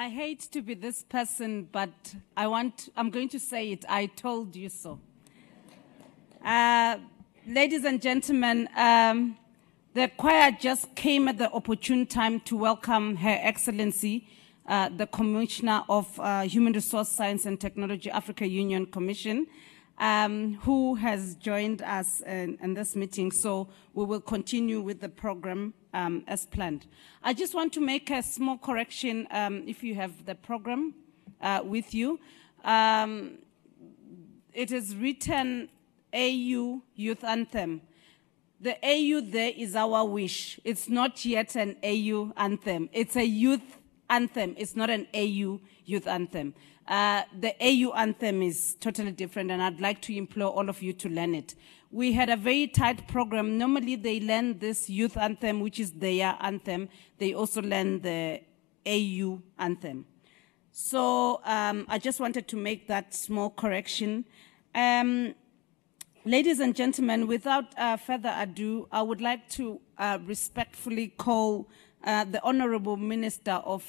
I hate to be this person, but I'm going to say it. I told you so. Ladies and gentlemen, the choir just came at the opportune time to welcome Her Excellency, the Commissioner of Human Resource Science and Technology, Africa Union Commission, who has joined us in this meeting. So we will continue with the program as planned. I just want to make a small correction if you have the program with you. It is written AU Youth Anthem. The AU there is our wish. It's not yet an AU anthem. It's a youth anthem. It's not an AU youth anthem. The AU anthem is totally different, and I'd like to implore all of you to learn it. We had a very tight program. Normally, they learn this youth anthem, which is their anthem. They also learn the AU anthem. So I just wanted to make that small correction. Ladies and gentlemen, without further ado, I would like to respectfully call the Honorable Minister of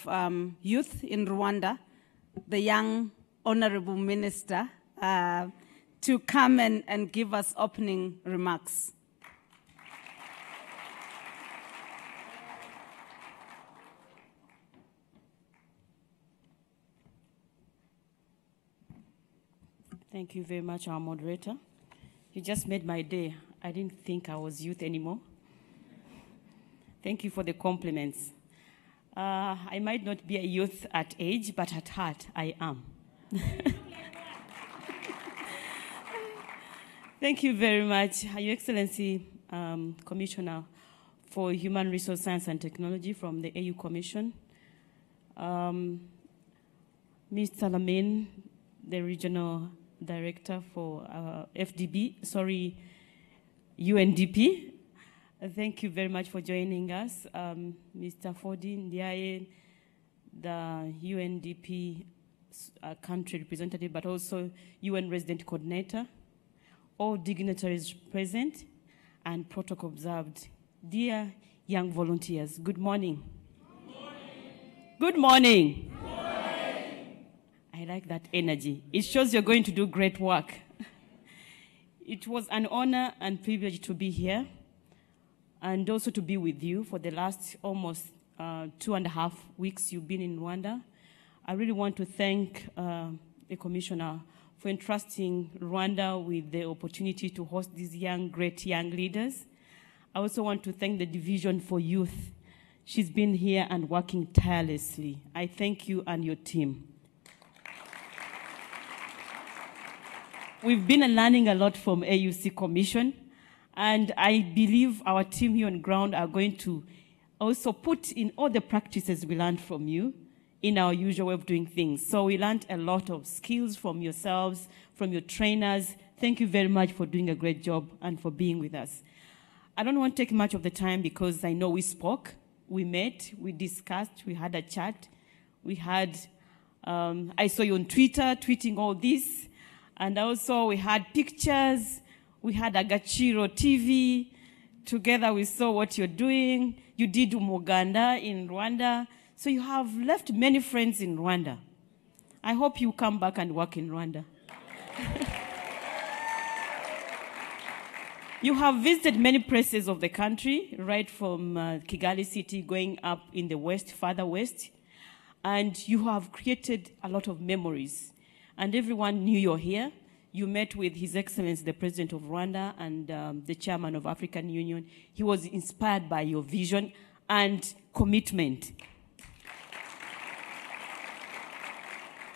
Youth in Rwanda, the young Honorable Minister, to come and give us opening remarks. Thank you very much, our moderator. You just made my day. I didn't think I was youth anymore. Thank you for the compliments. I might not be a youth at age, but at heart, I am. Thank you very much, Your Excellency, Commissioner for Human Resource Science and Technology from the AU Commission. Mr. Lamin, the Regional Director for UNDP. Thank you very much for joining us. Mr. Fodi Ndiaye, the UNDP country representative, but also UN resident coordinator, all dignitaries present, and protocol observed. Dear young volunteers, good morning. Good morning. Good morning. I like that energy. It shows you're going to do great work. It was an honor and privilege to be here and also to be with you for the last almost 2.5 weeks you've been in Rwanda. I really want to thank the Commissioner for entrusting Rwanda with the opportunity to host these great young leaders. I also want to thank the Division for Youth. She's been here and working tirelessly. I thank you and your team. We've been learning a lot from AUC Commission, and I believe our team here on ground are going to also put in all the practices we learned from you in our usual way of doing things. So we learned a lot of skills from yourselves, from your trainers. Thank you very much for doing a great job and for being with us. I don't want to take much of the time because I know we spoke, we met, we discussed, we had a chat. We had, I saw you on Twitter tweeting all this. And also we had pictures, we had Agachiro TV. Together we saw what you're doing. You did Umuganda in Rwanda. So you have left many friends in Rwanda. I hope you come back and work in Rwanda. You have visited many places of the country, right from Kigali city going up in the west, farther west. And you have created a lot of memories. And everyone knew you're here. You met with His Excellency, the President of Rwanda, and the Chairman of African Union. He was inspired by your vision and commitment.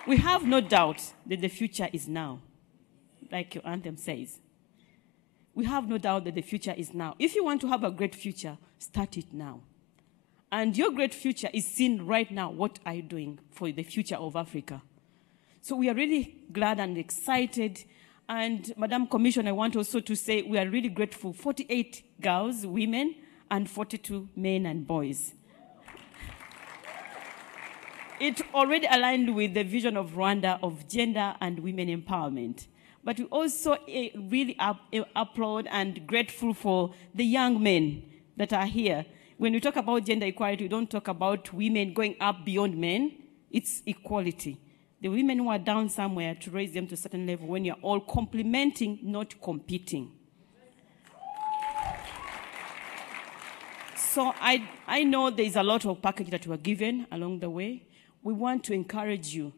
We have no doubt that the future is now, like your anthem says. We have no doubt that the future is now. If you want to have a great future, start it now. And your great future is seen right now. What are you doing for the future of Africa? So we are really glad and excited. And Madam Commissioner, I want also to say we are really grateful. 48 girls, women, and 42 men and boys. It already aligned with the vision of Rwanda of gender and women empowerment. But we also really applaud and grateful for the young men that are here. When we talk about gender equality, we don't talk about women going up beyond men. It's equality. The women who are down somewhere, to raise them to a certain level when you're all complementing, not competing. So I know there's a lot of package that were given along the way. We want to encourage you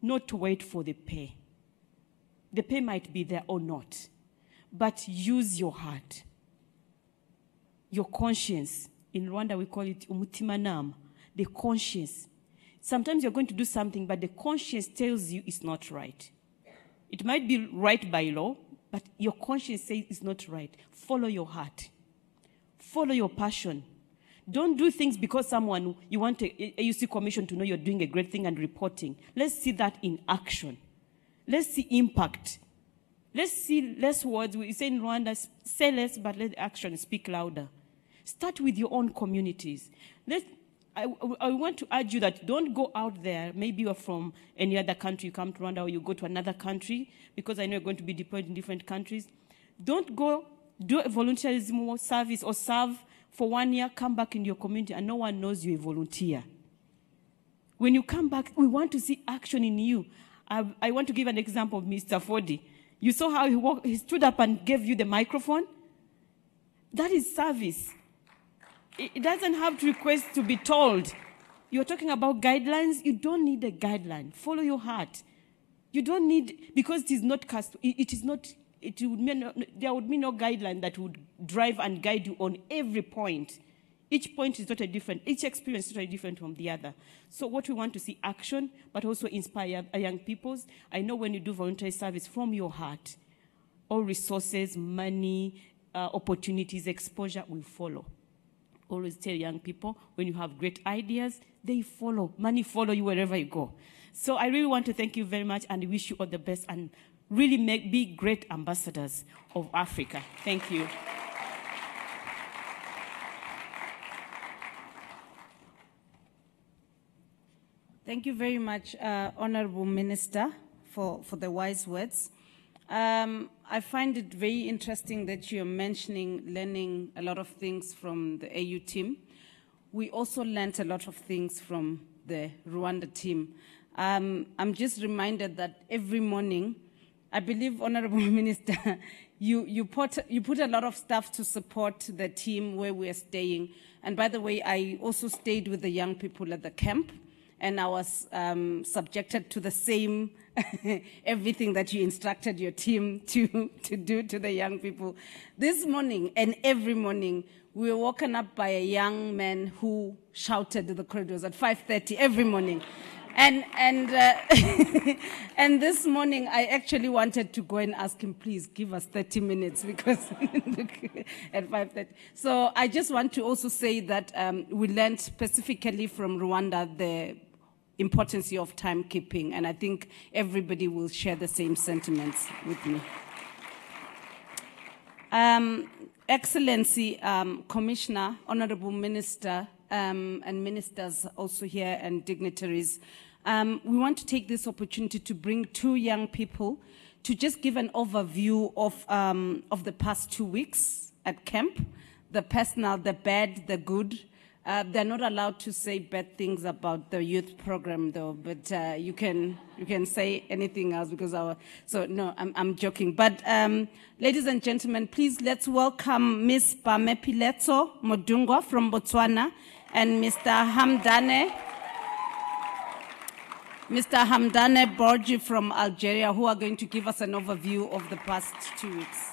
not to wait for the pay. The pay might be there or not, but use your heart, your conscience. In Rwanda, we call it umutima nama, the conscience. Sometimes you're going to do something, but the conscience tells you it's not right. It might be right by law, but your conscience says it's not right. Follow your heart. Follow your passion. Don't do things because you want a AUC commission to know you're doing a great thing and reporting. Let's see that in action. Let's see impact. Let's see less words. We say in Rwanda, say less, but let action speak louder. Start with your own communities. I want to urge you that don't go out there. Maybe you're from any other country, you come to Rwanda, or you go to another country, because I know you're going to be deployed in different countries. Don't go do a volunteerism service or serve for 1 year, come back in your community, and no one knows you're a volunteer. When you come back, we want to see action in you. I want to give an example of Mr. Fodi. You saw how he stood up and gave you the microphone? That is service. It doesn't have to request to be told. You're talking about guidelines. You don't need a guideline. Follow your heart. You don't need, because it is not there would be no guideline that would drive and guide you on every point. Each point is totally different. Each experience is totally different from the other. So what we want to see action, but also inspire young people. I know when you do voluntary service from your heart, all resources, money, opportunities, exposure will follow. Always tell young people, when you have great ideas, they follow. Money follow you wherever you go. So I really want to thank you very much and wish you all the best and really be great ambassadors of Africa. Thank you. Thank you very much, Honorable Minister, for the wise words. I find it very interesting that you're mentioning learning a lot of things from the AU team. We also learned a lot of things from the Rwanda team. I'm just reminded that every morning, I believe, Honorable Minister, you put a lot of stuff to support the team where we're staying. And by the way, I also stayed with the young people at the camp, and I was subjected to the same everything that you instructed your team to do to the young people. This morning and every morning, we were woken up by a young man who shouted in the corridors at 5:30 every morning. And this morning, I actually wanted to go and ask him, please give us 30 minutes because at 5:30. So I just want to also say that we learned specifically from Rwanda the importance of timekeeping, and I think everybody will share the same sentiments with me. Excellency, Commissioner, Honorable Minister, and ministers also here and dignitaries, we want to take this opportunity to bring two young people to just give an overview of the past 2 weeks at camp, the personal, the bad, the good. They're not allowed to say bad things about the youth program, though, but you can say anything else because so no, I'm joking. But ladies and gentlemen, please let's welcome Ms. Pamepiletso Modungwa from Botswana and Mr. Hamdane Borji from Algeria, who are going to give us an overview of the past 2 weeks.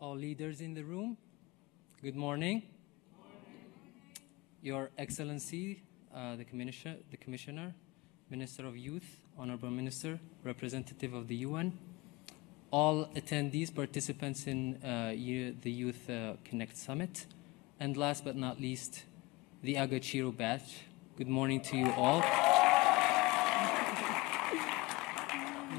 All leaders in the room, good morning. Your Excellency, the Commissioner, Minister of Youth, Honorable Minister, Representative of the UN, all attendees, participants in the Youth Connect Summit, and last but not least, the Agachiro batch. Good morning to you all.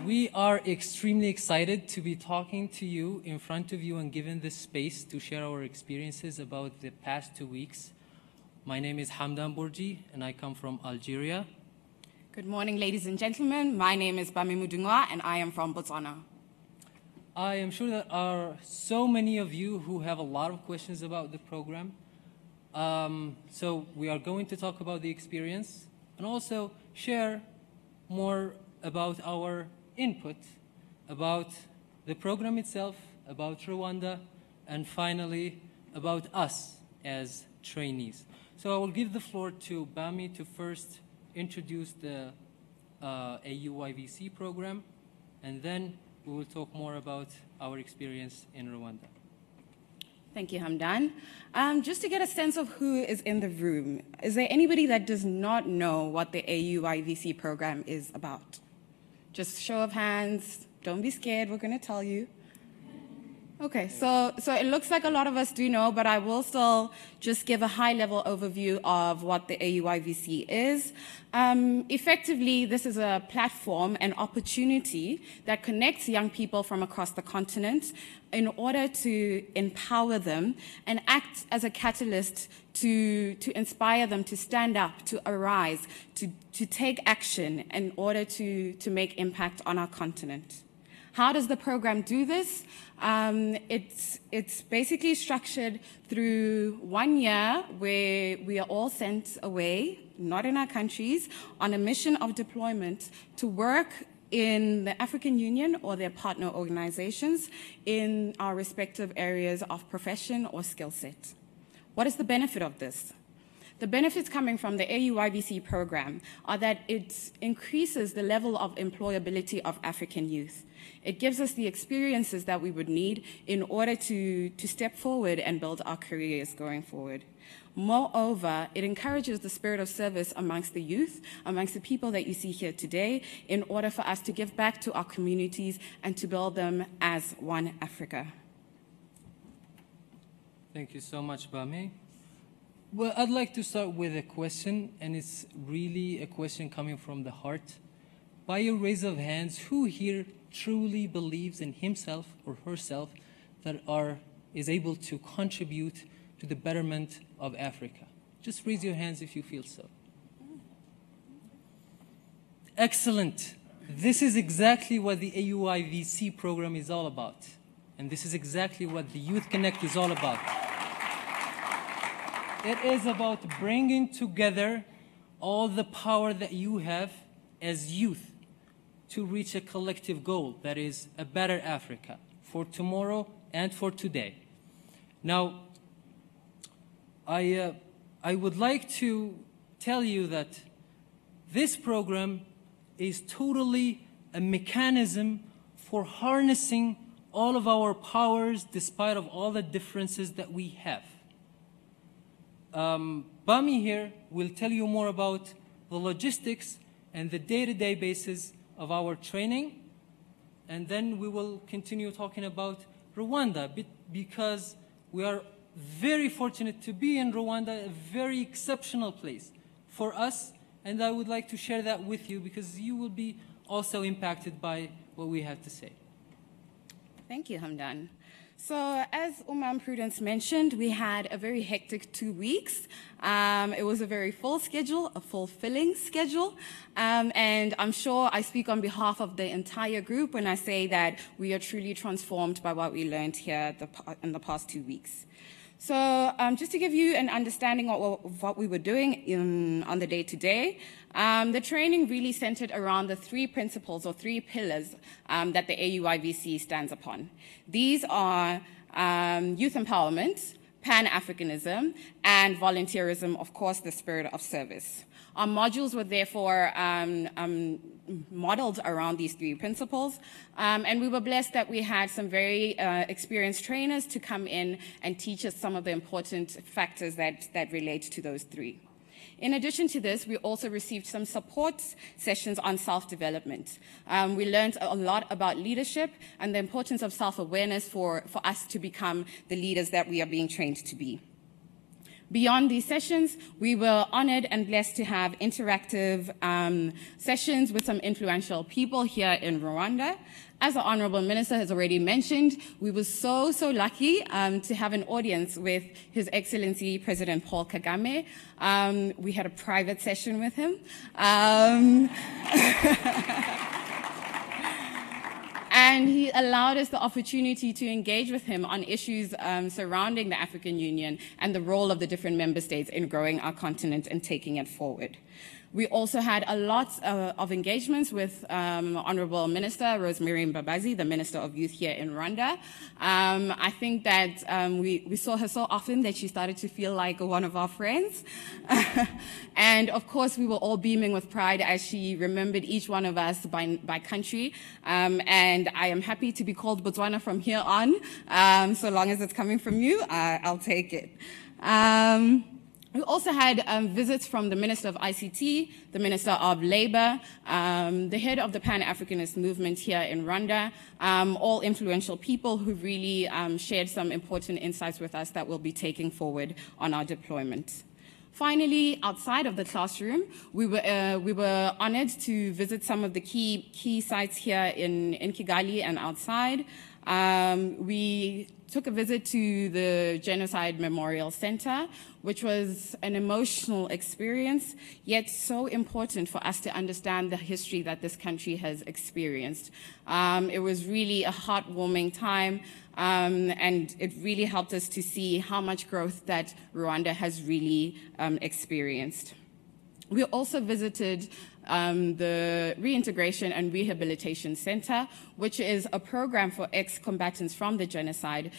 We are extremely excited to be talking to you in front of you and given this space to share our experiences about the past 2 weeks. My name is Hamdan Borji and I come from Algeria. Good morning, ladies and gentlemen. My name is Bami Mudungwa and I am from Botswana. I am sure that are so many of you who have a lot of questions about the program. So we are going to talk about the experience and also share more about our input, about the program itself, about Rwanda, and finally about us as trainees. So I will give the floor to Bami to first introduce the AUYVC program, and then we will talk more about our experience in Rwanda. Thank you, Hamdan. Just to get a sense of who is in the room, is there anybody that does not know what the AUYVC program is about? Just show of hands. Don't be scared. We're going to tell you. Okay, so it looks like a lot of us do know, but I will still just give a high-level overview of what the AUYVC is. Effectively, this is a platform, an opportunity that connects young people from across the continent in order to empower them and act as a catalyst to inspire them to stand up, to arise, to take action in order to make impact on our continent. How does the program do this? It's basically structured through 1 year where we are all sent away, not in our countries, on a mission of deployment to work in the African Union or their partner organizations in our respective areas of profession or skill set. What is the benefit of this? The benefits coming from the AUYVC program are that it increases the level of employability of African youth. It gives us the experiences that we would need in order to step forward and build our careers going forward. Moreover, it encourages the spirit of service amongst the youth, amongst the people that you see here today, in order for us to give back to our communities and to build them as one Africa. Thank you so much, Bami. Well, I'd like to start with a question, and it's really a question coming from the heart. By a raise of hands, who here truly believes in himself or herself that is able to contribute to the betterment of Africa? Just raise your hands if you feel so. Excellent. This is exactly what the AUYVC program is all about. And this is exactly what the Youth Connect is all about. It is about bringing together all the power that you have as youth to reach a collective goal that is a better Africa for tomorrow and for today. Now, I would like to tell you that this program is totally a mechanism for harnessing all of our powers despite of all the differences that we have. Bami here will tell you more about the logistics and the day-to-day basis of our training, and then we will continue talking about Rwanda because we are very fortunate to be in Rwanda, a very exceptional place for us, and I would like to share that with you because you will be also impacted by what we have to say. Thank you, Hamdan. So as Prudence mentioned, we had a very hectic 2 weeks. It was a very full schedule, a fulfilling schedule, and I'm sure I speak on behalf of the entire group when I say that we are truly transformed by what we learned here in the past 2 weeks. So just to give you an understanding of what we were doing on the day-to-day, the training really centered around the 3 principles or 3 pillars that the AUYVC stands upon. These are youth empowerment, Pan-Africanism, and volunteerism, of course, the spirit of service. Our modules were therefore modeled around these 3 principles, and we were blessed that we had some very experienced trainers to come in and teach us some of the important factors that relate to those 3. In addition to this, we also received some support sessions on self-development. We learned a lot about leadership and the importance of self-awareness for us to become the leaders that we are being trained to be. Beyond these sessions, we were honored and blessed to have interactive sessions with some influential people here in Rwanda. As the Honorable Minister has already mentioned, we were so lucky to have an audience with His Excellency President Paul Kagame. We had a private session with him. And he allowed us the opportunity to engage with him on issues surrounding the African Union and the role of the different member states in growing our continent and taking it forward. We also had a lot of engagements with Honorable Minister Rosemary Mbabazi, the Minister of Youth here in Rwanda. I think that we saw her so often that she started to feel like one of our friends. And of course, we were all beaming with pride as she remembered each one of us by country. And I am happy to be called Botswana from here on. So long as it's coming from you, I'll take it. We also had visits from the Minister of ICT, the Minister of Labor, the head of the Pan-Africanist movement here in Rwanda, all influential people who really shared some important insights with us that we'll be taking forward on our deployment. Finally, outside of the classroom, we were honored to visit some of the key sites here in Kigali and outside. We took a visit to the Genocide Memorial Center, which was an emotional experience, yet so important for us to understand the history that this country has experienced. It was really a heartwarming time, and it really helped us to see how much growth that Rwanda has really experienced. We also visited the Reintegration and Rehabilitation Center, which is a program for ex-combatants from the genocide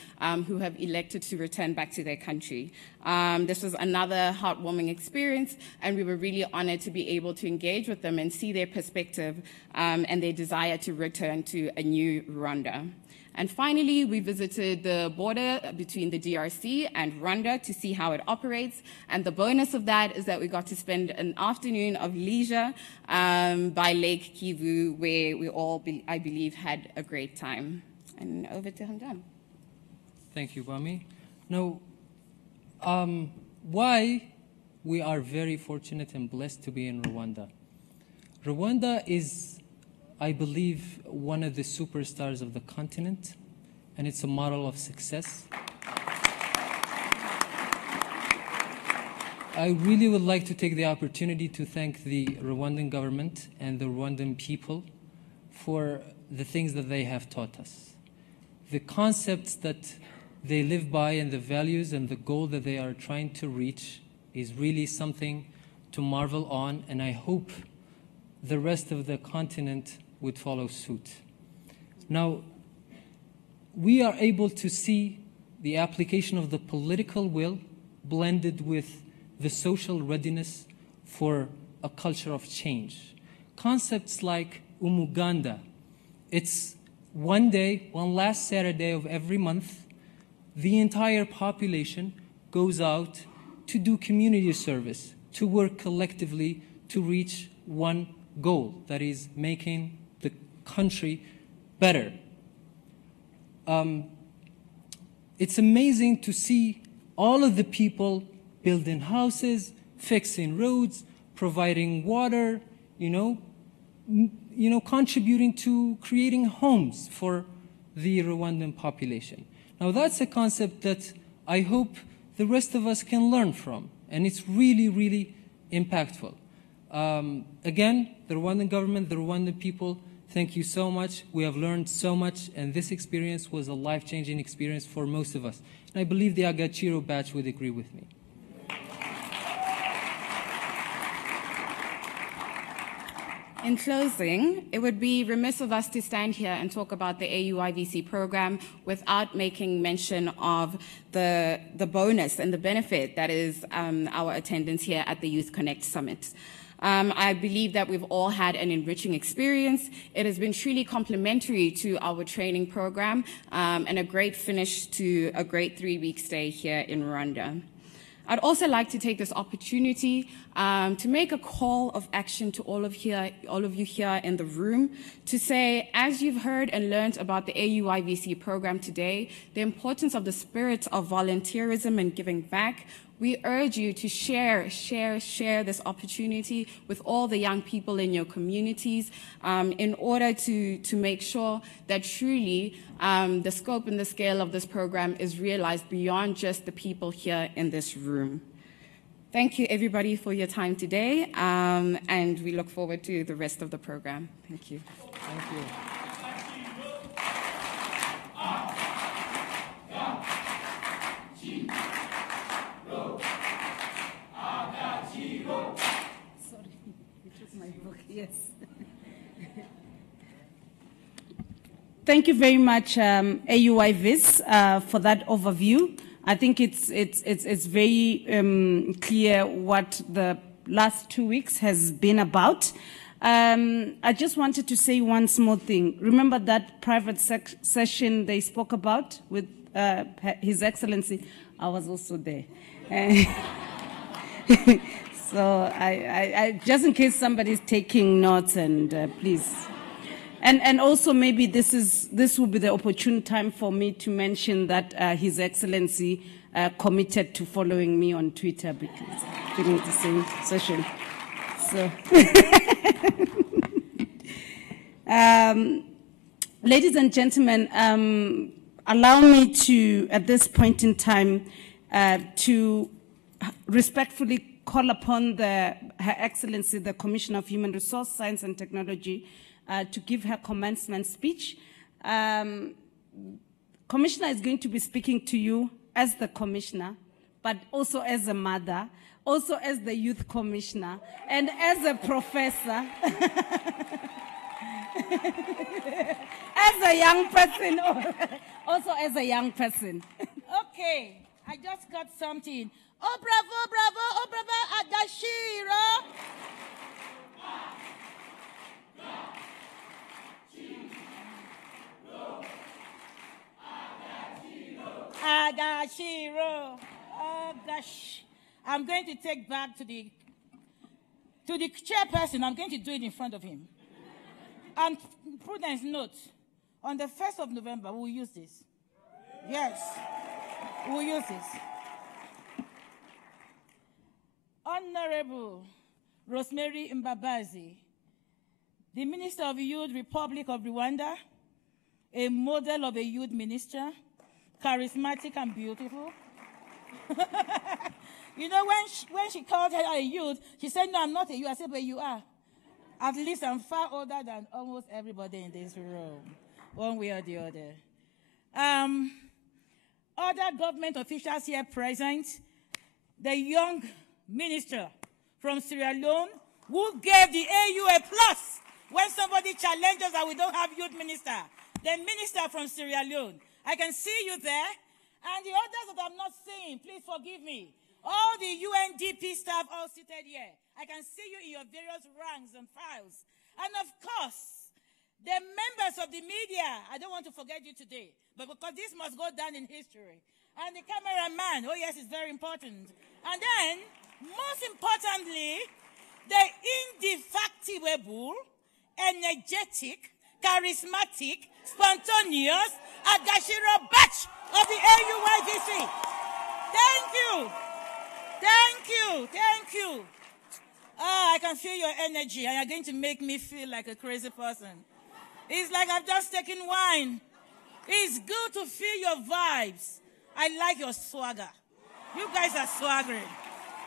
who have elected to return back to their country. This was another heartwarming experience, and we were really honored to be able to engage with them and see their perspective and their desire to return to a new Rwanda. And finally, we visited the border between the DRC and Rwanda to see how it operates. And the bonus of that is that we got to spend an afternoon of leisure by Lake Kivu, where we all, I believe, had a great time. And over to Hamdan. Thank you, Bami. Now, why we are very fortunate and blessed to be in Rwanda. Rwanda is, I believe, one of the superstars of the continent, and it's a model of success. I really would like to take the opportunity to thank the Rwandan government and the Rwandan people for the things that they have taught us. The concepts that they live by and the values and the goal that they are trying to reach is really something to marvel on, and I hope the rest of the continent would follow suit. Now, we are able to see the application of the political will blended with the social readiness for a culture of change. Concepts like umuganda, it's one day, one last Saturday of every month, the entire population goes out to do community service, to work collectively to reach one goal, that is making the country better. It's amazing to see all of the people building houses, fixing roads, providing water, contributing to creating homes for the Rwandan population. Now that's a concept that I hope the rest of us can learn from, and it's really, really impactful. Again, the Rwandan government, the Rwandan people, thank you so much. We have learned so much, and this experience was a life-changing experience for most of us. And I believe the Agaciro batch would agree with me. In closing, it would be remiss of us to stand here and talk about the AUIVC program without making mention of the bonus and the benefit that is our attendance here at the Youth Connect Summit. I believe that we've all had an enriching experience. It has been truly complementary to our training program and a great finish to a great 3-week stay here in Rwanda. I'd also like to take this opportunity to make a call of action to all of you here in the room to say, as you've heard and learned about the AUIVC program today, the importance of the spirit of volunteerism and giving back, we urge you to share this opportunity with all the young people in your communities in order to make sure that truly the scope and the scale of this program is realized beyond just the people here in this room. Thank you, everybody, for your time today, and we look forward to the rest of the program. Thank you. Thank you. Thank you very much, AUI Viz, for that overview. I think it's very clear what the last 2 weeks has been about. I just wanted to say one small thing. Remember that private session they spoke about with His Excellency? I was also there. So I just in case somebody's taking notes, and please. And also maybe this will be the opportune time for me to mention that His Excellency committed to following me on Twitter because during the same session. So, ladies and gentlemen, allow me to, at this point in time, to respectfully call upon Her Excellency, the Commissioner of Human Resource, Science and Technology, to give her commencement speech. Commissioner is going to be speaking to you as the Commissioner, but also as a mother, also as the Youth Commissioner, and as a professor, as a young person, also as a young person. Okay, I just got something. Oh, bravo, bravo, oh, bravo, Agashiro. Agashiro. Oh, gosh. I'm going to take back to the chairperson. I'm going to do it in front of him. And Prudence, note, on the 1st of November, we'll use this. Yes, we'll use this. Honorable Rosemary Mbabazi, the Minister of Youth, Republic of Rwanda, a model of a youth minister, charismatic and beautiful. You know, when she called her a youth, she said, no, I'm not a youth. I said, but you are. At least I'm far older than almost everybody in this room, one way or the other. Other government officials here present, the young minister from Sierra Leone, who gave the AU a plus when somebody challenges that we don't have youth minister. The minister from Sierra Leone. I can see you there. And the others that I'm not seeing, please forgive me. All the UNDP staff all seated here. I can see you in your various ranks and files. And of course, the members of the media, I don't want to forget you today, but because this must go down in history. And the cameraman, oh yes, it's very important. And then, most importantly, the indefatigable, energetic, charismatic, spontaneous, Agashiro batch of the AUYVC. Thank you. Thank you. Thank you. I can feel your energy, and you're going to make me feel like a crazy person. It's like I've just taken wine. It's good to feel your vibes. I like your swagger. You guys are swaggering.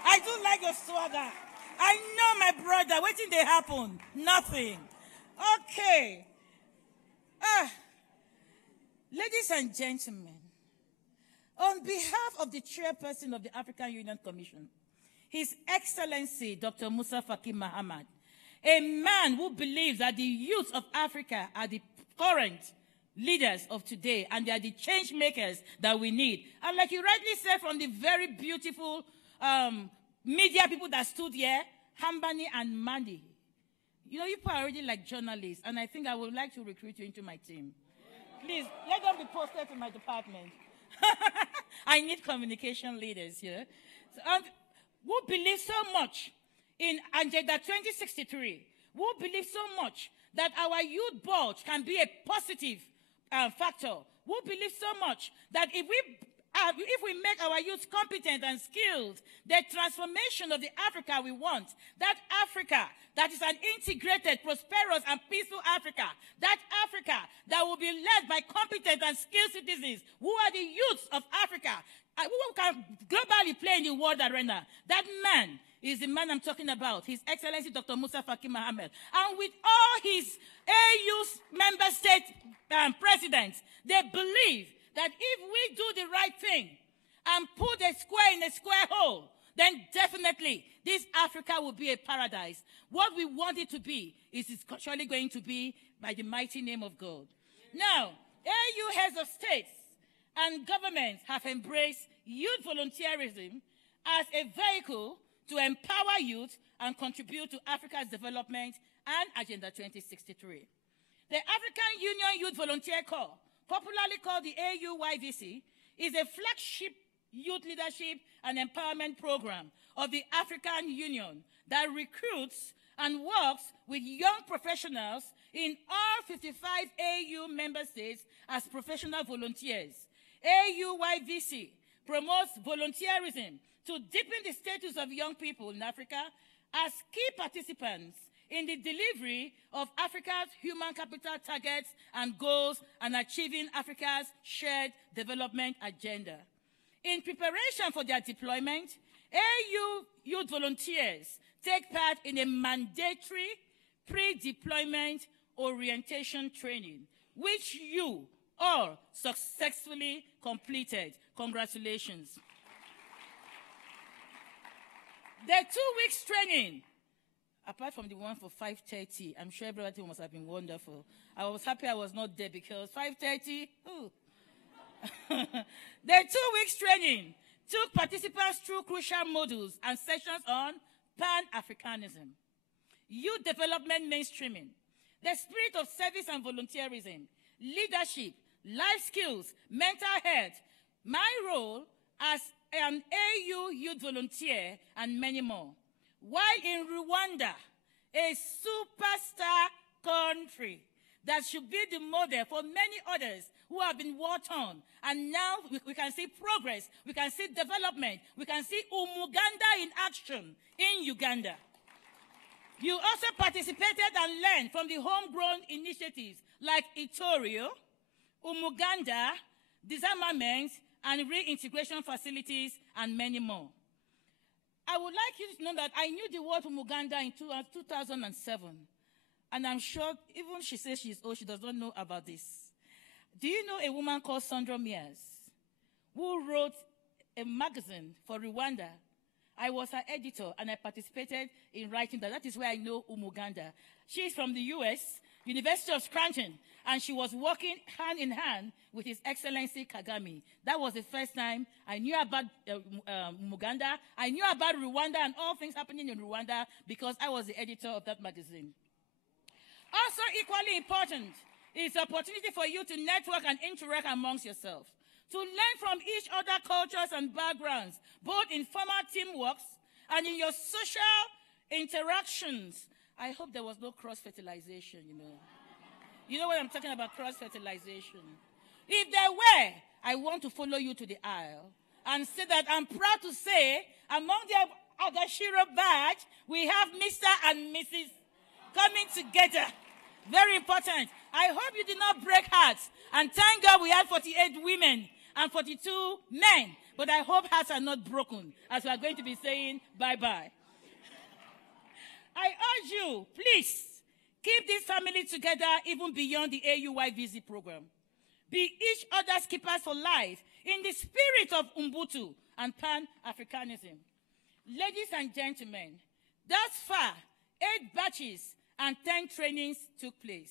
I do like your swagger. I know my brother. What did they happen? Nothing. Okay. Ladies and gentlemen, on behalf of the chairperson of the African Union Commission, His Excellency Dr. Musa Faki Mahamat, a man who believes that the youth of Africa are the current leaders of today and they are the change makers that we need. And like you rightly said from the very beautiful media people that stood here, Hambani and Mandi, you know, you people are already like journalists, and I think I would like to recruit you into my team. Please, let them be posted to my department. I need communication leaders here. So, who believe so much in Agenda 2063, who believe so much that our youth bulge can be a positive factor, who believe so much that if we make our youth competent and skilled, the transformation of the Africa we want, that Africa that is an integrated, prosperous, and peaceful Africa, that Africa that will be led by competent and skilled citizens who are the youths of Africa, who can globally play in the world arena. That man is the man I'm talking about, His Excellency Dr. Musa Faki Mahamat. And with all his AU member state presidents, they believe that if we do the right thing and put a square in a square hole, then definitely this Africa will be a paradise. What we want it to be is it's surely going to be by the mighty name of God. Now, AU heads of states and governments have embraced youth volunteerism as a vehicle to empower youth and contribute to Africa's development and Agenda 2063. The African Union Youth Volunteer Corps, popularly called the AUYVC, is a flagship youth leadership and empowerment program of the African Union that recruits and works with young professionals in all 55 AU member states as professional volunteers. AUYVC promotes volunteerism to deepen the status of young people in Africa as key participants in the delivery of Africa's human capital targets and goals and achieving Africa's shared development agenda. In preparation for their deployment, AU youth volunteers take part in a mandatory pre-deployment orientation training, which you all successfully completed. Congratulations. The 2 weeks training, apart from the one for 5:30, I'm sure everything must have been wonderful. I was happy I was not there because 5:30, The 2 weeks training took participants through crucial modules and sessions on Pan-Africanism, youth development mainstreaming, the spirit of service and volunteerism, leadership, life skills, mental health, my role as an AU youth volunteer, and many more. While in Rwanda, a superstar country that should be the model for many others who have been war-torn. And now we can see progress, we can see development, we can see Umuganda in action in Uganda. You also participated and learned from the homegrown initiatives like Itorio, Umuganda, disarmament, and reintegration facilities, and many more. I would like you to know that I knew the word Umuganda in 2007. And I'm sure, even she says she's old, she does not know about this. Do you know a woman called Sandra Mears, who wrote a magazine for Rwanda? I was her editor, and I participated in writing that. That is where I know Umuganda. She's from the U.S., University of Scranton, and she was working hand in hand with His Excellency Kagame. That was the first time I knew about Umuganda. I knew about Rwanda and all things happening in Rwanda because I was the editor of that magazine. Also equally important is the opportunity for you to network and interact amongst yourselves, to learn from each other cultures and backgrounds, both in formal teamworks and in your social interactions. I hope there was no cross-fertilization, you know. You know what I'm talking about, cross-fertilization. If there were, I want to follow you to the aisle and say that I'm proud to say among the Agashiro badge, we have Mr. and Mrs. coming together. Very important. I hope you did not break hearts. And thank God we had 48 women and 42 men. But I hope hearts are not broken as we are going to be saying bye-bye. I urge you, please, keep this family together even beyond the AUYVC program. Be each other's keepers for life in the spirit of Ubuntu and Pan-Africanism. Ladies and gentlemen, thus far, 8 batches and 10 trainings took place.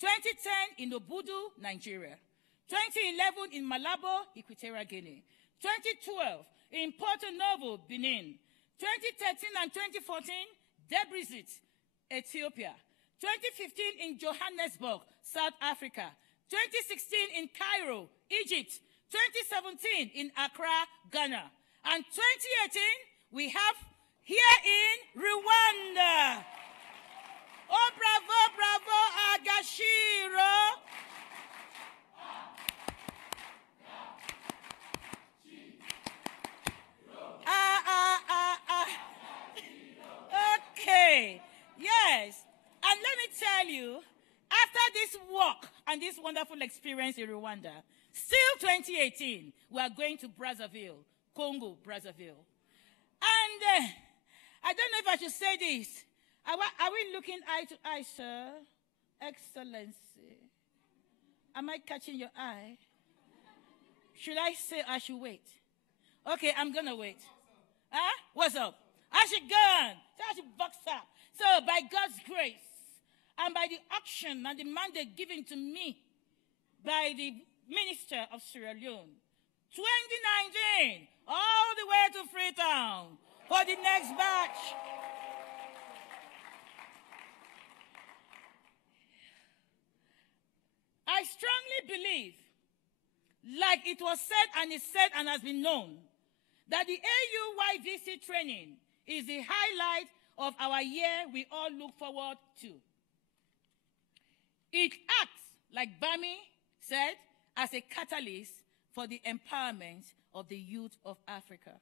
2010 in Obudu, Nigeria. 2011 in Malabo, Equatorial Guinea. 2012 in Porto Novo, Benin. 2013 and 2014, Debrecen, Ethiopia. 2015 in Johannesburg, South Africa. 2016 in Cairo, Egypt. 2017 in Accra, Ghana. And 2018, we have here in Rwanda. Oh, bravo, bravo, Agashiro. Okay, yes. And let me tell you, after this walk and this wonderful experience in Rwanda, still 2018, we are going to Brazzaville, Congo, Brazzaville. And I don't know if I should say this. Are we looking eye to eye, sir? Excellency. Am I catching your eye? Should I say I should wait? Okay, I'm going to wait. Huh? What's up? I should go. I should box up. So by God's grace and by the auction and the mandate given to me by the Minister of Sierra Leone. 2019, all the way to Freetown for the next batch. I strongly believe, like it was said and is said and has been known, that the AUYVC training is the highlight of our year we all look forward to. It acts, like Bami said, as a catalyst for the empowerment of the youth of Africa.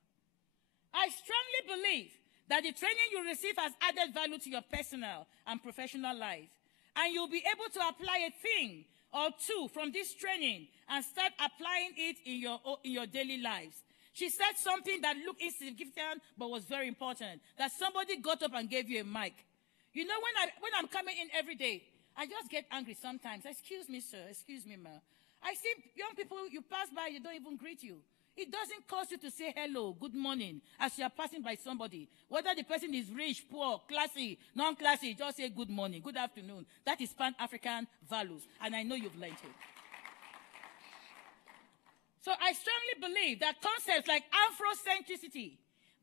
I strongly believe that the training you receive has added value to your personal and professional life, and you'll be able to apply a thing or two from this training and start applying it in your daily lives. She said something that looked insignificant but was very important, that somebody got up and gave you a mic. You know, when I'm coming in every day, I just get angry sometimes. Excuse me, sir. Excuse me, ma. I see young people, you pass by, you don't even greet you. It doesn't cost you to say hello, good morning, as you are passing by somebody. Whether the person is rich, poor, classy, non-classy, just say good morning, good afternoon. That is Pan-African values, and I know you've learned it. So I strongly believe that concepts like Afrocentricity,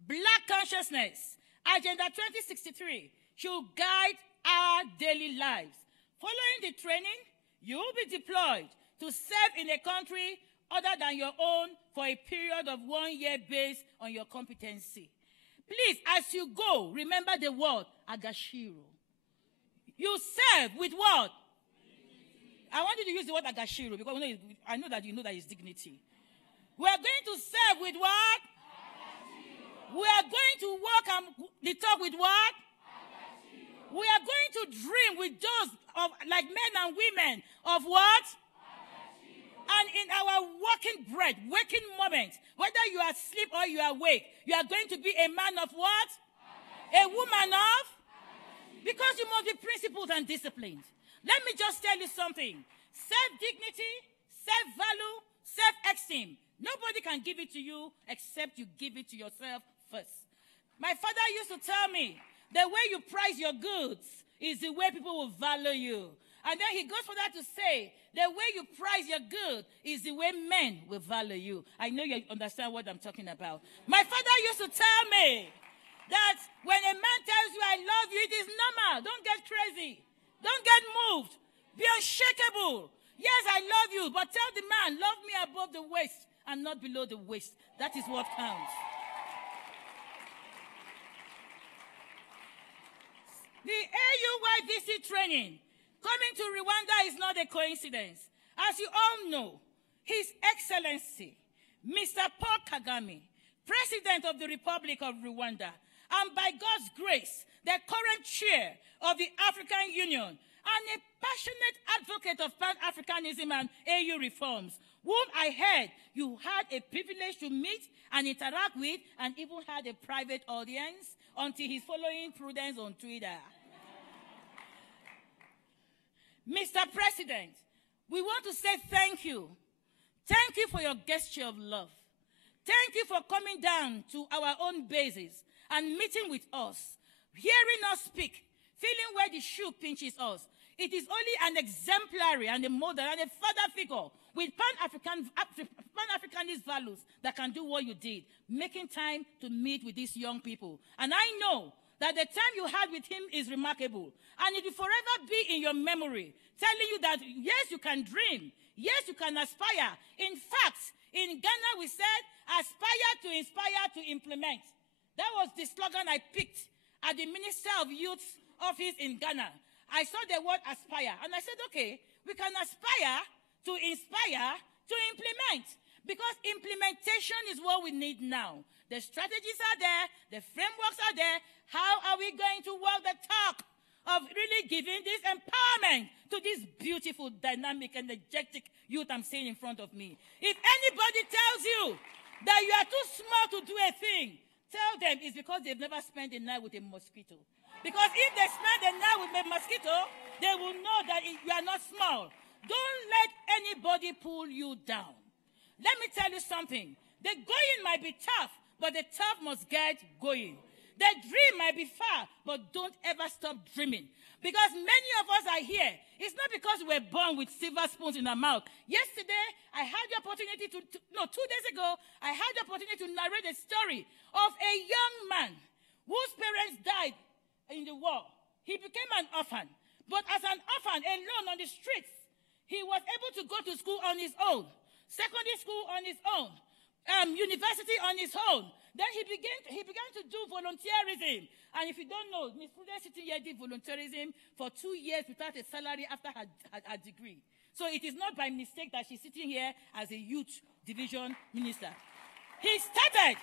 Black consciousness, Agenda 2063 should guide our daily lives. Following the training, you will be deployed to serve in a country other than your own for a period of 1 year based on your competency. Please, as you go, remember the word Agashiro. You serve with what? I want you to use the word Agashiro because I know that you know that it's dignity. We are going to serve with what? Agashiro. We are going to walk and talk with what? Agashiro. We are going to dream with those of like men and women of what? And in our waking moment, whether you are asleep or you are awake, you are going to be a man of what? A woman of? Because you must be principled and disciplined. Let me just tell you something. Self-dignity, self-value, self-esteem. Nobody can give it to you except you give it to yourself first. My father used to tell me, the way you price your goods is the way people will value you. And then he goes for that to say, the way you price your good is the way men will value you. I know you understand what I'm talking about. My father used to tell me that when a man tells you, I love you, it is normal. Don't get crazy. Don't get moved. Be unshakable. Yes, I love you, but tell the man, love me above the waist and not below the waist. That is what counts. The AUYVC training coming to Rwanda is not a coincidence. As you all know, His Excellency, Mr. Paul Kagame, President of the Republic of Rwanda, and by God's grace, the current chair of the African Union, and a passionate advocate of Pan-Africanism and AU reforms, whom I heard you had a privilege to meet and interact with, and even had a private audience until his following prudence on Twitter. Mr. President, we want to say thank you. Thank you for your gesture of love. Thank you for coming down to our own bases and meeting with us, hearing us speak, feeling where the shoe pinches us. It is only an exemplary and a model and a father figure with Pan-Africanist values that can do what you did, making time to meet with these young people. And I know that the time you had with him is remarkable, and it will forever be in your memory, telling you that, yes, you can dream, yes, you can aspire. In fact, in Ghana, we said, aspire to inspire to implement. That was the slogan I picked at the Minister of Youth's office in Ghana. I saw the word aspire, and I said, okay, we can aspire to inspire to implement, because implementation is what we need now. The strategies are there, the frameworks are there. How are we going to walk the talk of really giving this empowerment to this beautiful, dynamic, and energetic youth I'm seeing in front of me? If anybody tells you that you are too small to do a thing, tell them it's because they've never spent a night with a mosquito. Because if they spend a night with a mosquito, they will know that you are not small. Don't let anybody pull you down. Let me tell you something. The going might be tough, but the tough must get going. The dream might be far, but don't ever stop dreaming. Because many of us are here. It's not because we're born with silver spoons in our mouth. Yesterday, I had the opportunity 2 days ago, I had the opportunity to narrate a story of a young man whose parents died in the war. He became an orphan. But as an orphan, alone on the streets, he was able to go to school on his own, secondary school on his own, university on his own. Then he began to do volunteerism. And if you don't know, Ms. Prudence sitting here did volunteerism for 2 years without a salary after her degree. So it is not by mistake that she's sitting here as a youth division minister. He started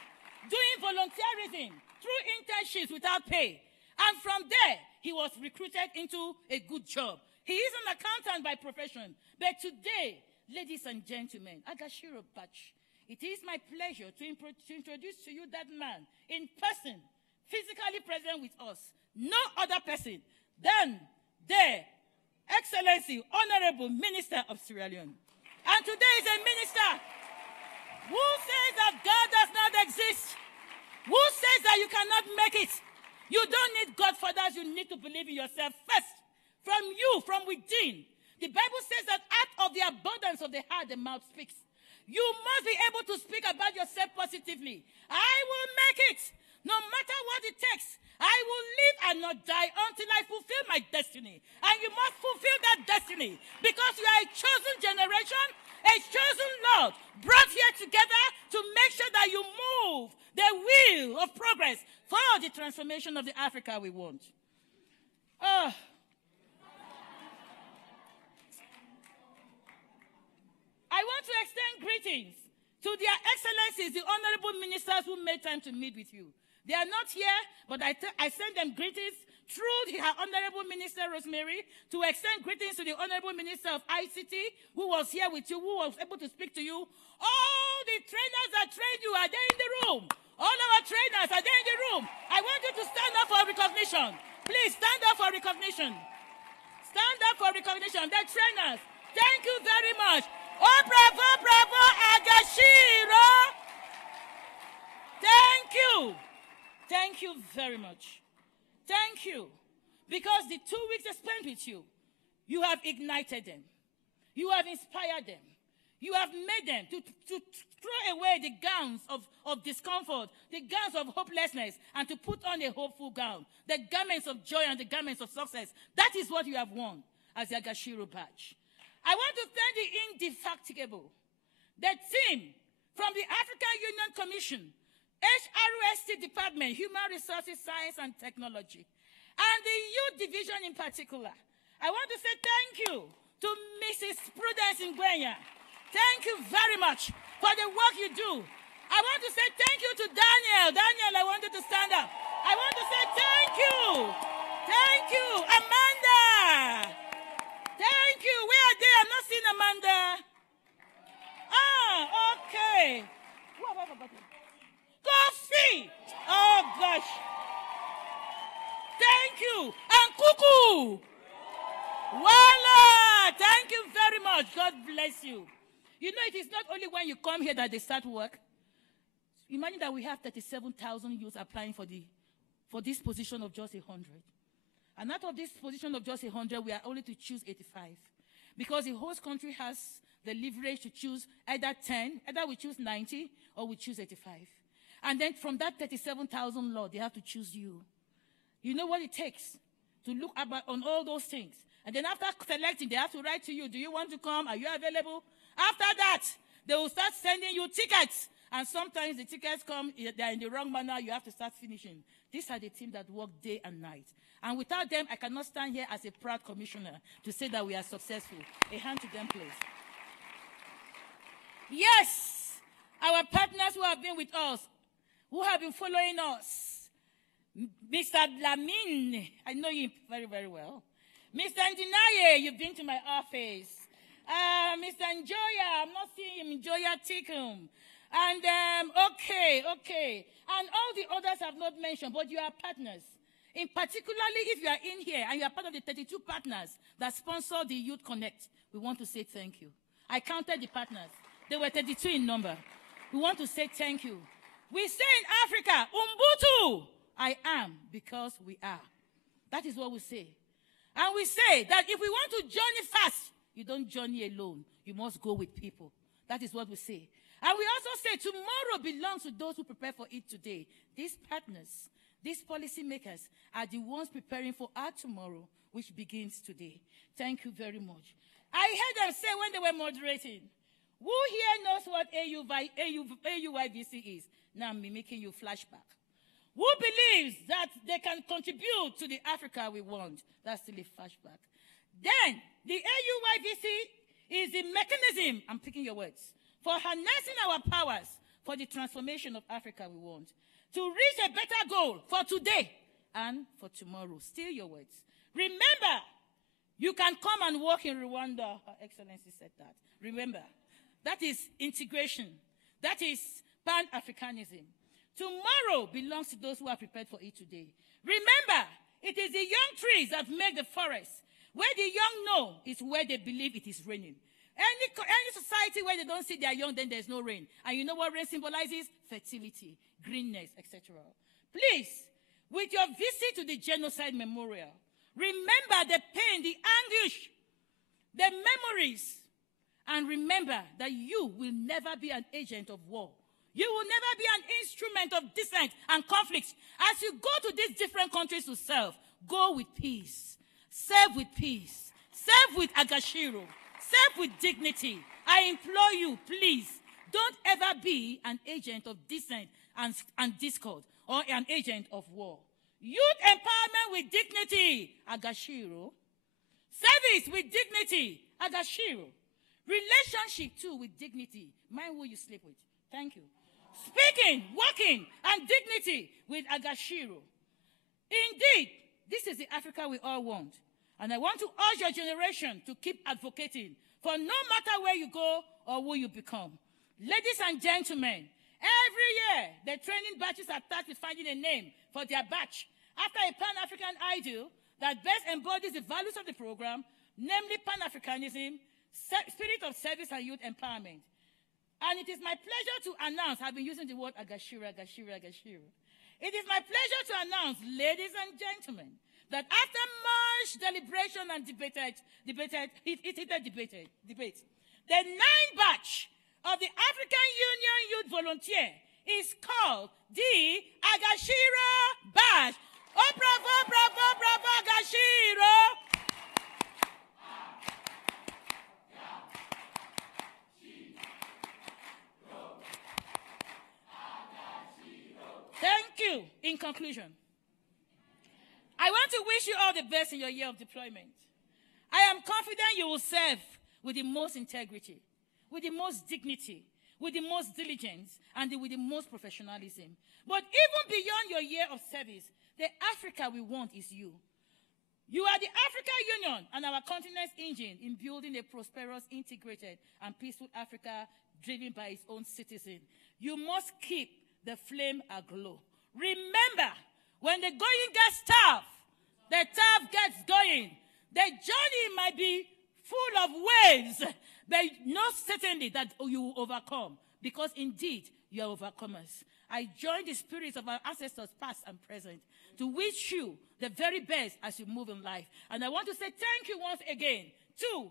doing volunteerism through internships without pay. And from there, he was recruited into a good job. He is an accountant by profession. But today, ladies and gentlemen, Agashiro Batch, it is my pleasure to introduce to you that man in person, physically present with us. No other person than the Excellency, Honorable Minister of Sierra Leone. And today is a minister who says that God does not exist, who says that you cannot make it. You don't need godfathers, you need to believe in yourself first. From you, from within. The Bible says that out of the abundance of the heart, the mouth speaks. You must be able to speak about yourself positively. I will make it, no matter what it takes. I will live and not die until I fulfill my destiny. And you must fulfill that destiny because you are a chosen generation, a chosen Lord, brought here together to make sure that you move the wheel of progress for the transformation of the Africa we want. I want to extend greetings to their excellencies, the honorable ministers who made time to meet with you. They are not here, but I send them greetings through her honorable minister, Rosemary, to extend greetings to the honorable minister of ICT, who was here with you, who was able to speak to you. All the trainers that trained you, are they in the room? All our trainers, are they in the room? I want you to stand up for recognition. Please stand up for recognition. Stand up for recognition. The trainers, thank you very much. Oh, bravo, bravo, Agashiro. Thank you. Thank you very much. Thank you. Because the 2 weeks I spent with you, you have ignited them. You have inspired them. You have made them to throw away the gowns of discomfort, the gowns of hopelessness, and to put on a hopeful gown, the garments of joy and the garments of success. That is what you have worn as the Agashiro badge. I want to thank the indefatigable, the team from the African Union Commission, HRST Department, Human Resources, Science and Technology, and the Youth Division in particular. I want to say thank you to Mrs. Prudence Ngwenya. Thank you very much for the work you do. I want to say thank you to Daniel. Daniel, I want you to stand up. I want to say thank you. Thank you. Amanda. Thank you. Where are they? I'm not seeing Amanda. Okay. Who have I forgotten? Coffee. Oh, gosh. Thank you. And Kuku. Voila. Thank you very much. God bless you. You know, it is not only when you come here that they start work. Imagine that we have 37,000 youths applying for this position of just 100. And out of this position of just 100, we are only to choose 85. Because the host country has the leverage to choose either 10, either we choose 90, or we choose 85. And then from that 37,000 lot, they have to choose you. You know what it takes to look on all those things. And then after selecting, they have to write to you, do you want to come? Are you available? After that, they will start sending you tickets. And sometimes the tickets come, they're in the wrong manner, you have to start finishing. These are the teams that work day and night. And without them, I cannot stand here as a proud commissioner to say that we are successful. A hand to them, please. Yes, our partners who have been with us, who have been following us. Mr. Lamine, I know you very, very well. Mr. Ndinaye, you've been to my office. Mr. Njoya, I'm not seeing him, Njoya Tikum. And, okay. And all the others have not mentioned, but you are partners. In particularly, if you are in here and you are part of the 32 partners that sponsor the Youth Connect, we want to say thank you. I counted the partners. They were 32 in number. We want to say thank you. We say in Africa, Ubuntu, I am because we are. That is what we say. And we say that if we want to journey fast, you don't journey alone. You must go with people. That is what we say. And we also say tomorrow belongs to those who prepare for it today. These partners, these policymakers are the ones preparing for our tomorrow, which begins today. Thank you very much. I heard them say when they were moderating, who here knows what AUYVC is? Now I'm making you flashback. Who believes that they can contribute to the Africa we want? That's still a flashback. Then, the AUYVC is the mechanism, I'm picking your words, for harnessing our powers for the transformation of Africa we want. To reach a better goal for today and for tomorrow. Still your words. Remember, you can come and work in Rwanda. Her Excellency said that. Remember, that is integration. That is Pan-Africanism. Tomorrow belongs to those who are prepared for it today. Remember, it is the young trees that make the forest. Where the young know is where they believe it is raining. Any society where they don't see their young, then there's no rain. And you know what rain symbolizes? Fertility, greenness, etc. Please, with your visit to the Genocide Memorial, remember the pain, the anguish, the memories, and remember that you will never be an agent of war. You will never be an instrument of dissent and conflict. As you go to these different countries to serve, go with peace. Serve with peace. Serve with agashiro. Serve with dignity. I implore you, please, don't ever be an agent of dissent and discord or an agent of war. Youth empowerment with dignity, agashiro. Service with dignity, agashiro. Relationship too with dignity. Mind who you sleep with. Thank you. Speaking, working, and dignity with agashiro. Indeed, this is the Africa we all want. And I want to urge your generation to keep advocating for no matter where you go or who you become. Ladies and gentlemen, every year the training batches are tasked with finding a name for their batch after a Pan-African ideal that best embodies the values of the program, namely Pan-Africanism, spirit of service and youth empowerment. And it is my pleasure to announce, I've been using the word agashiro. It is my pleasure to announce, ladies and gentlemen, that after much deliberation and debate, the 9th batch of the African Union Youth Volunteer is called the Agashiro Batch. Oh, bravo, bravo, bravo, Agashiro! Thank you. In conclusion, I want to wish you all the best in your year of deployment. I am confident you will serve with the most integrity, with the most dignity, with the most diligence, and with the most professionalism. But even beyond your year of service, the Africa we want is you. You are the African Union and our continent's engine in building a prosperous, integrated, and peaceful Africa driven by its own citizens. You must keep the flame aglow. Remember, when the going gets tough, the tough gets going. The journey might be full of waves, but know certainly that you will overcome, because indeed you are overcomers. I join the spirits of our ancestors, past and present, to wish you the very best as you move in life. And I want to say thank you once again to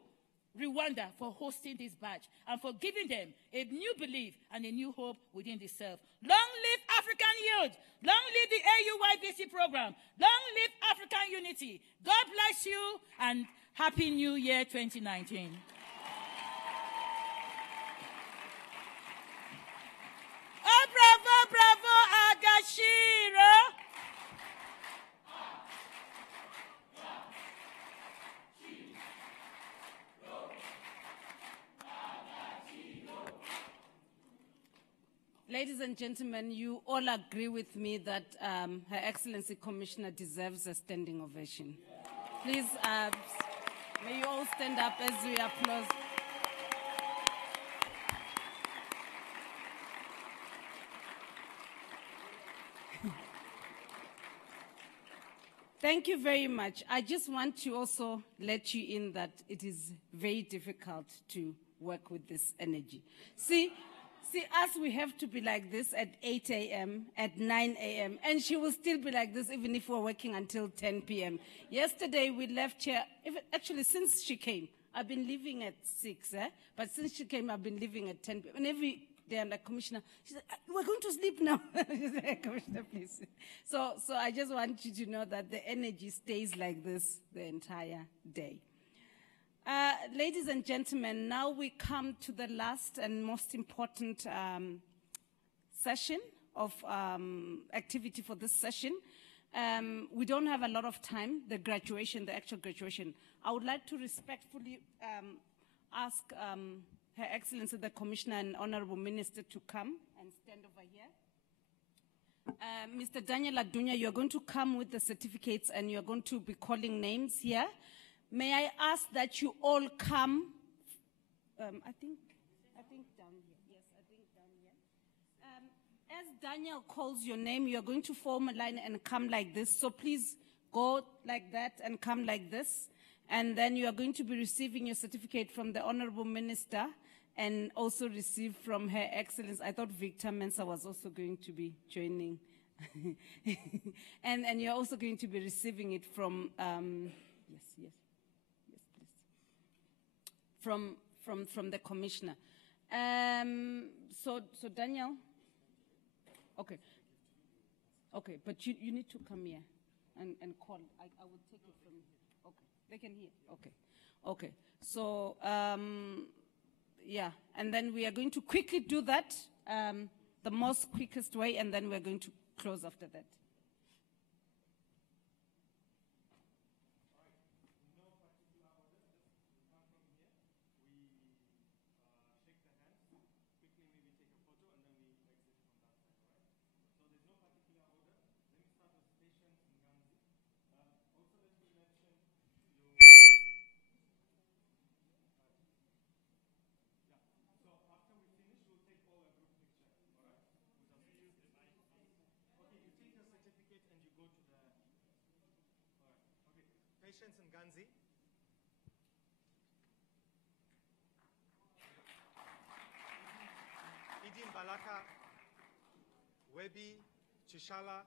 Rwanda for hosting this batch and for giving them a new belief and a new hope within themselves. Long live African youth. Long live the AUYVC program. Long live African unity. God bless you and Happy New Year 2019. Oh, bravo, bravo, Agashiro. Ladies and gentlemen, you all agree with me that Her Excellency Commissioner deserves a standing ovation. Please, may you all stand up as we applaud. Thank you very much. I just want to also let you in that it is very difficult to work with this energy. See, See, us, we have to be like this at 8 a.m., at 9 a.m., and she will still be like this even if we're working until 10 p.m. Yesterday, we left here, actually, since she came, I've been leaving at 6, but since she came, I've been leaving at 10 p.m. And every day I'm like, Commissioner, she said, we're going to sleep now. She said, Commissioner, please. So I just want you to know that the energy stays like this the entire day. Ladies and gentlemen, now we come to the last and most important session of activity for this session. We don't have a lot of time, the graduation, the actual graduation. I would like to respectfully ask Her Excellency the Commissioner and Honorable Minister to come and stand over here. Mr. Daniel Adunya, you're going to come with the certificates and you're going to be calling names here. May I ask that you all come, I think down here. Yes, I think down here. As Daniel calls your name, you're going to form a line and come like this. So please go like that and come like this. And then you are going to be receiving your certificate from the Honorable Minister and also receive from Her Excellency. I thought Victor Mensah was also going to be joining. and you're also going to be receiving it from, yes, please. From the Commissioner. So Daniel, okay, but you need to come here and call. I will take it from here. Okay, they can hear. Okay. So yeah, and then we are going to quickly do that, the most quickest way, and then we're going to close after that. Patience in Ganzi. Idin Balaka, Webi, Chishala.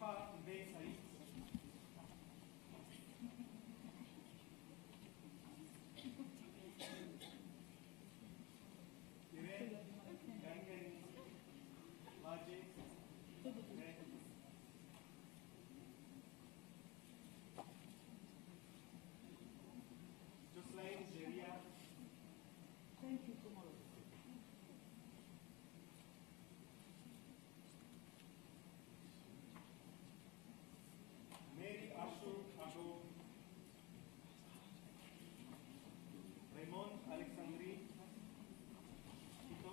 Hanifa Mbey Said. Irene Gangen Laje. Jocelyn Jeria. Mary Ashur Ado. Raymond Alexandri. Tito.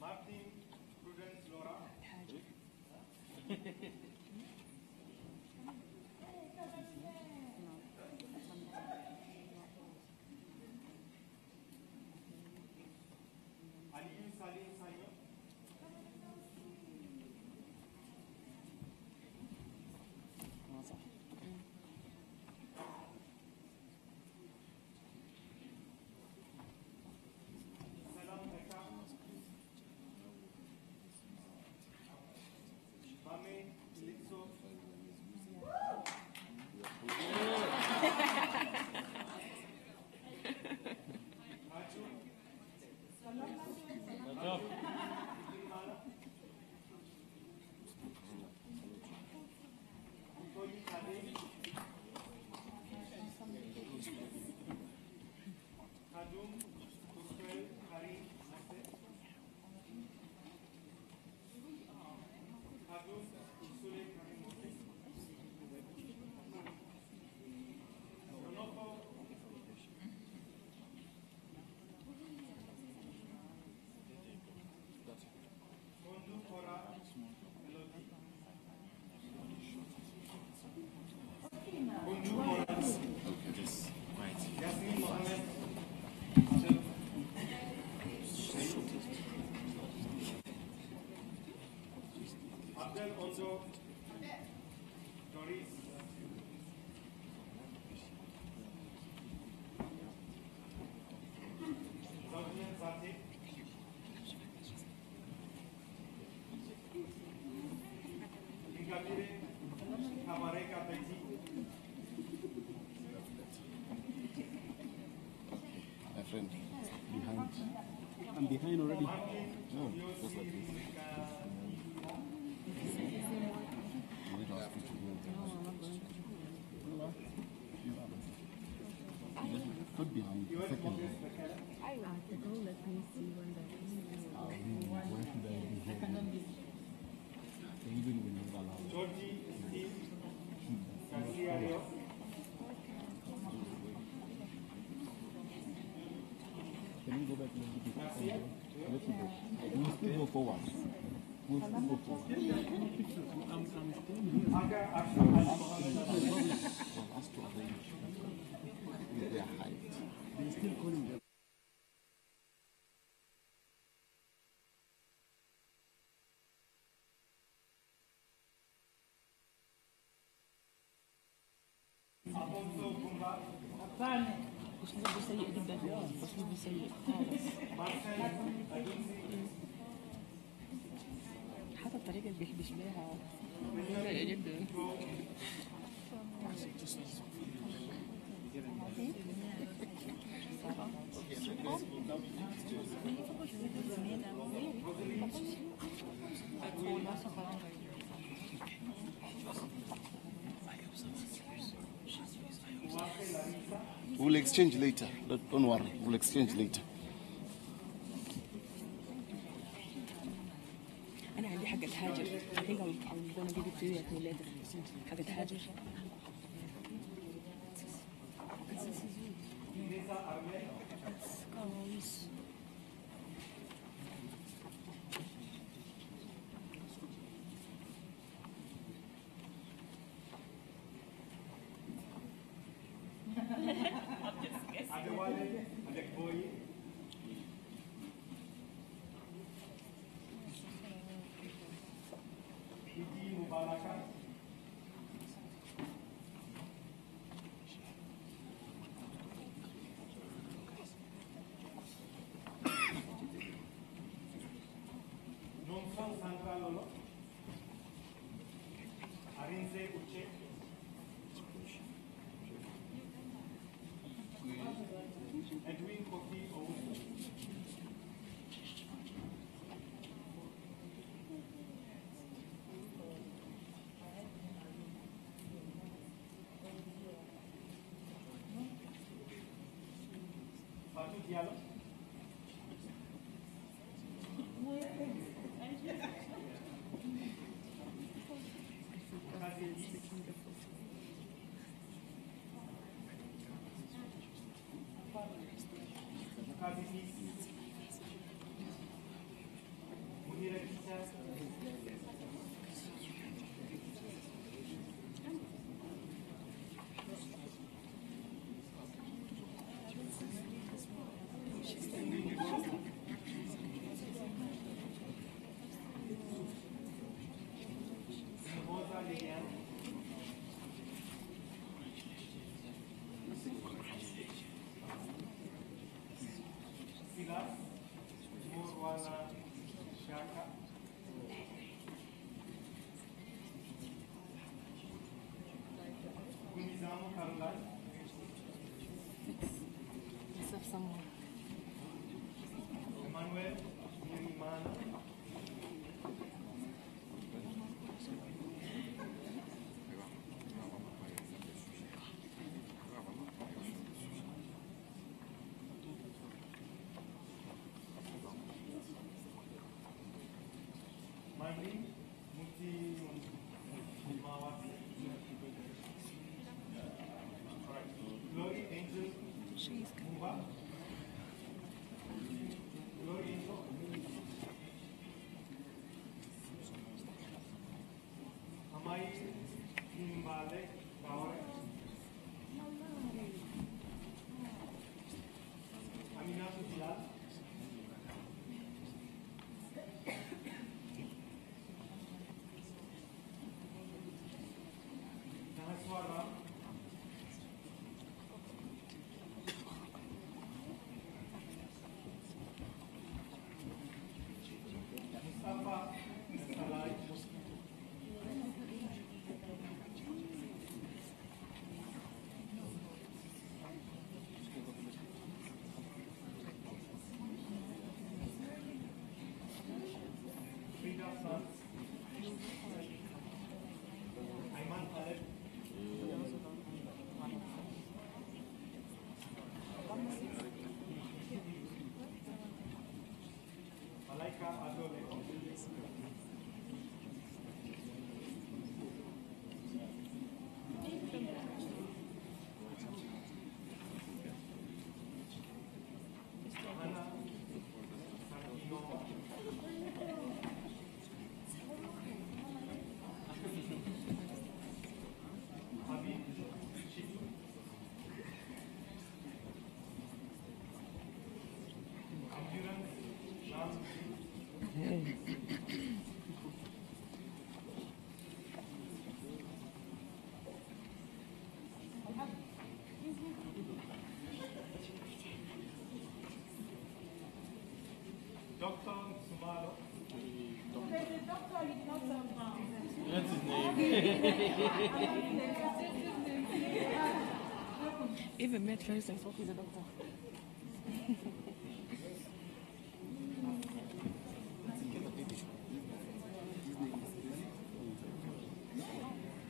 Martin Prudence Laura. Aliyu Salim Sanyo. Salam Eka. Bame Litso. Haju. Utoyi Kadim. Kadum Kuswel Karim Mase. Kadum Usule Karim Mase. Ronoko. Kondu Kora Melody. Kondu Kora. Yasmin Mohammed. Abdel Ondo. Doris. Zawdian Zati. Ingabire Kabareka Betty. My friend, behind. I'm behind already. Martin No, Yosi just like this. Put behind the second one. Let me see when that Why should I be here? Even when you're allowed. Georgie Steve Garcia Rios. Can you go back a little bit? Let me go. We'll still go forward. We'll still go forward. Aga Ashur Ali Mohammed Ali. For us to arrange with their height. They're still calling them. Alfonso Kumba. أسلوبه سيء جدا. أسلوبه سيء خالص. Marcel Adunsi. حتى الطريقة اللي بيحبش بيها سيئة جدا. We'll exchange later. Don't worry. We'll exchange later. أنا عندي حاجة هاجر. I think I'm gonna give it to you later. حاجة هاجر. Ineza Armel. Adewale Adekboyi. Idi Mubaraka. Fatou Diallo. Dr. Sumalo. The doctor is not That's his name. Even met first and spoke with the doctor.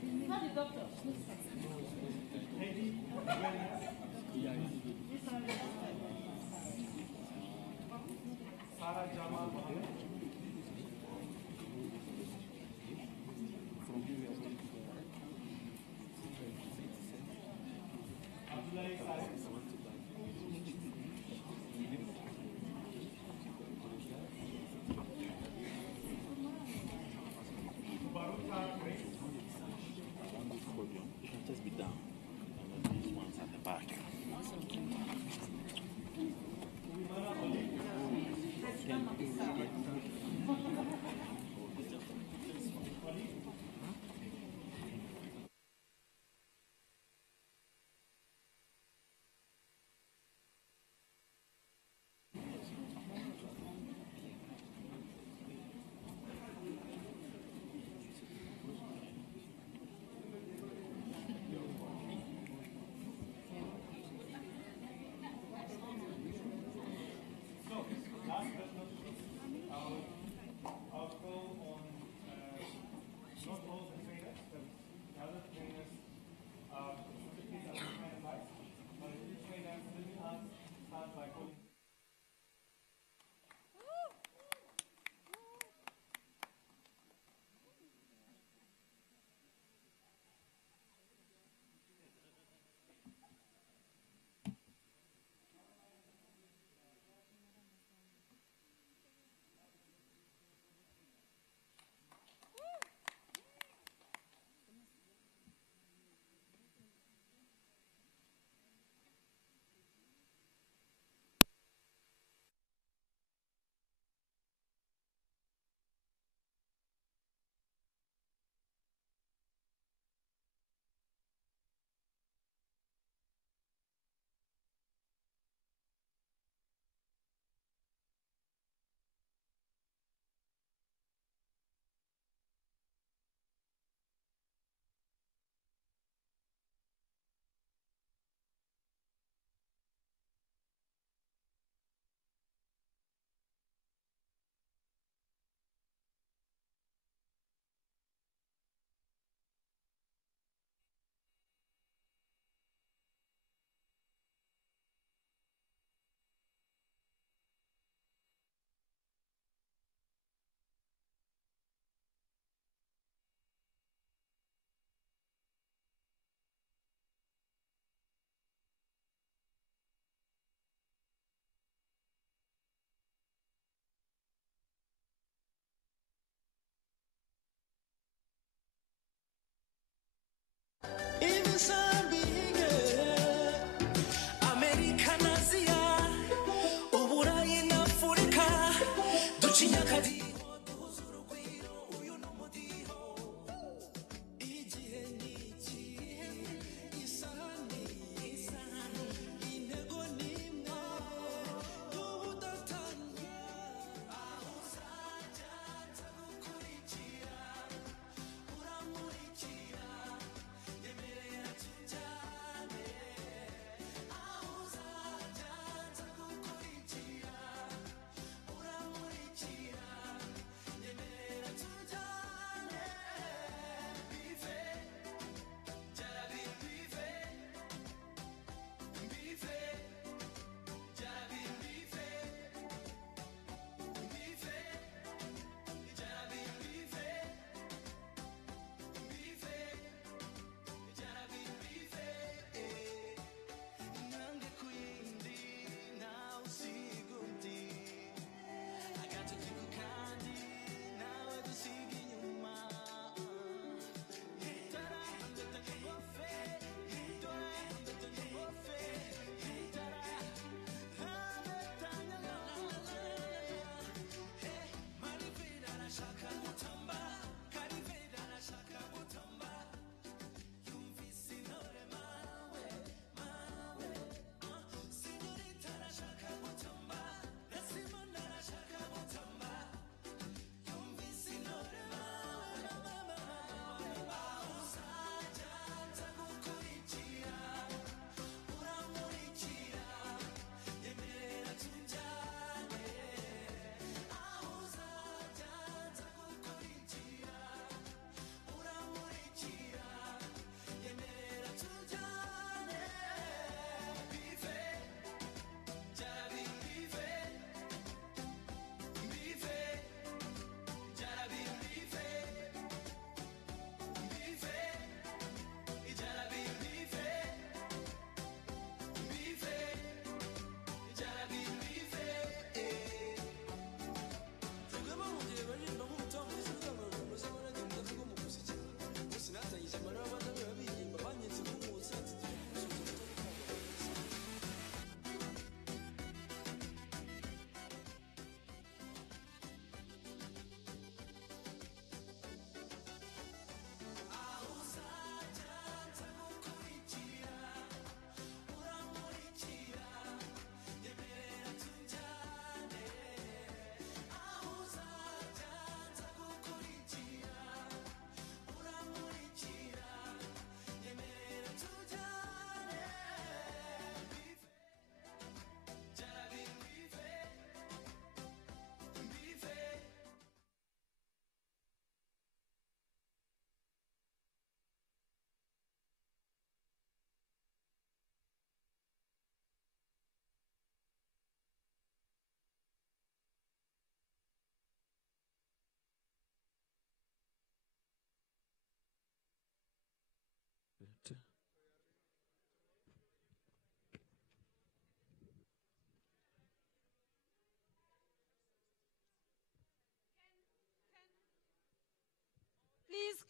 He's not the doctor. Sarah Jamal Mohammed. Abdullahi Saleh.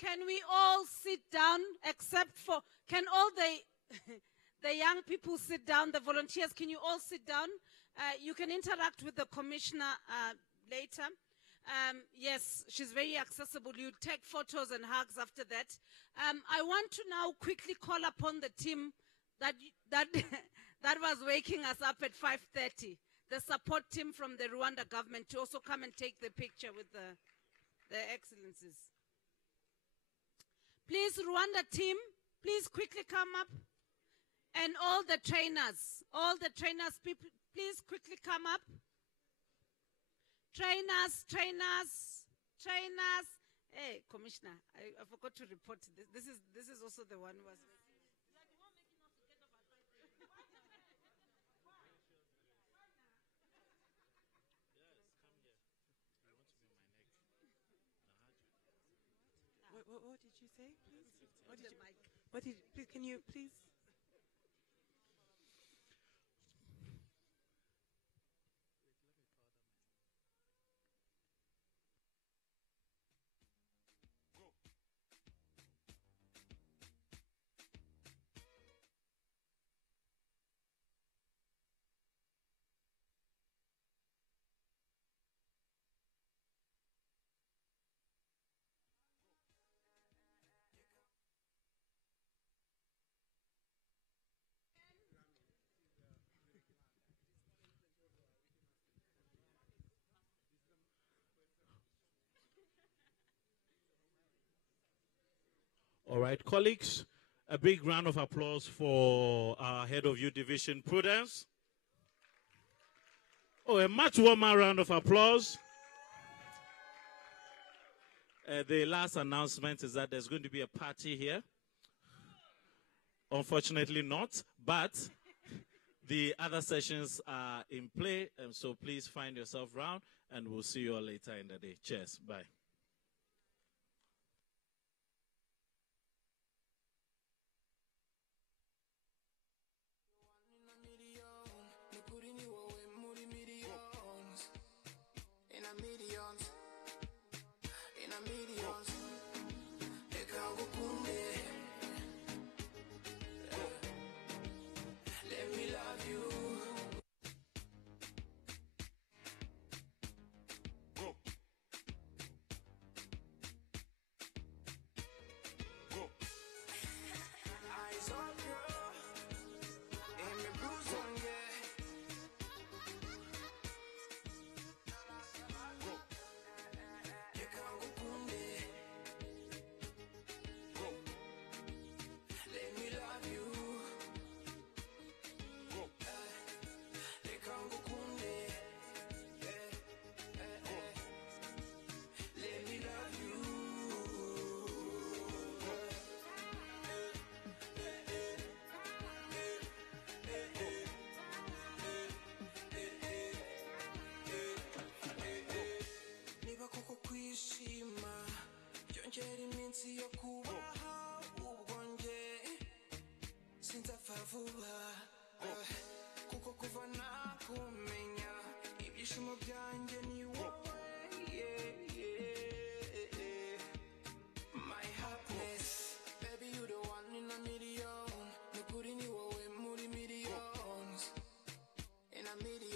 can we all sit down except for, can all the young people sit down, the volunteers, can you all sit down? You can interact with the commissioner later. Yes, she's very accessible. You take photos and hugs after that. I want to now quickly call upon the team that was waking us up at 5:30, the support team from the Rwanda government, to also come and take the picture with the excellencies. Please, Rwanda team, please quickly come up. And all the trainers, people, please quickly come up. Trainers. Hey, Commissioner, I forgot to report this. This is also the one who was. What did you say, please? Please, can you please? All right, colleagues, a big round of applause for our head of youth division, Prudence. Oh, a much warmer round of applause. The last announcement is that there's going to be a party here. Unfortunately not, but the other sessions are in play, and so please find yourself around, and we'll see you all later in the day. Cheers. Bye. Let me love you. Go. Go. Eyes on girl. And me bruise on Go. You can't go kunde. Go. Let me love you. Let me love you. Niba koko kwishima byongera iminsi yo kubaho ubwo nge sinzapfa vuba kuko kuva nakumenya ibyishimo byanjye ni wowe my happiness baby you the one in a million nukuri ni wowe muri millions in a million